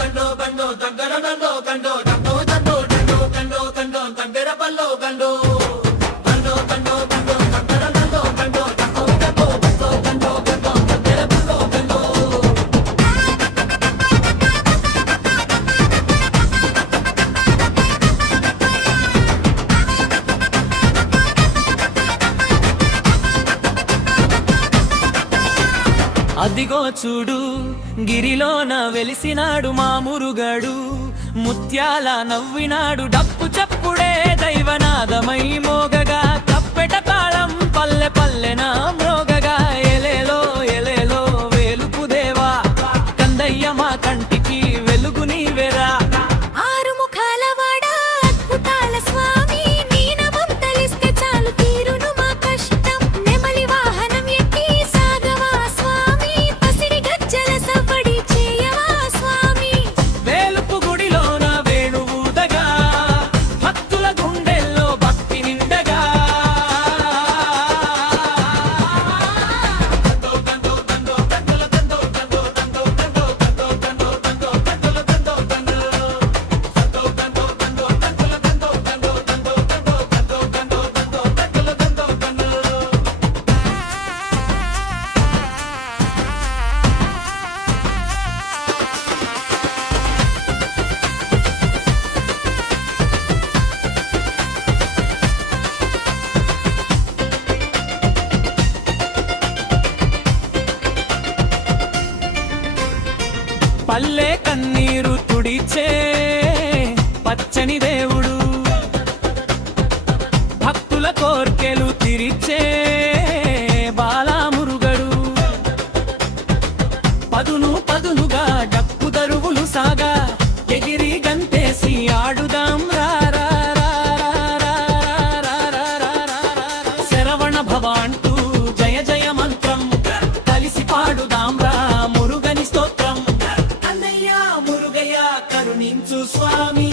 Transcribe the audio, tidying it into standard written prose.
గండో గండో దగ్గర గండో గండో గండో గండో గండో గండో గండో దగ్గర పల్లో గండో గండో గండో గండో దగ్గర గండో గండో గండో గండో గండో గండో దగ్గర పల్లో గండో. అదిగో చూడు గిరిలోన వెలిసినాడు మా మురుగడు, ముత్యాల నవ్వినాడు డప్పు చప్పుడే దైవనాదమై మోగగా, తప్పెట తాళం పల్లె పల్లెన మ్రోగగా, ఎలేలో ఎలేలో వేలుపు దేవా కందయ్య మా కంటికి వెలుగు నీవెరా. ఆరు ముఖాల వాడా అద్భుతాల స్వామి, నీ నామం తలిస్తే చాలు తీరును మా కష్టం. నెమలి వాహనం ఎక్కి సాగవా స్వామి, పసిడి గజ్జల సవ్వడి చేయవా స్వామి. వేలుపు గుడిలోన వేణువుదగా, భక్తుల గుండెల్లో భక్తి నిండగా. పల్లె కన్నీరు తుడిచే పచ్చని దేవుడు, భక్తుల కోర్కెలు తీర్చే బాలామురుగడు. పదును పదునుగా డప్పు దరువులు సాగా, ఎగిరి గంతేసి ఆడుదాం రా రా రా రా రా రా రా రా. శరవణ భవ అంటూ జయ జయ మంత్రం కలిసి పాడుదాం రా మురుగని స్తోత్రం. అన్నయ్య మురుగయ్య కరుణించు స్వామి.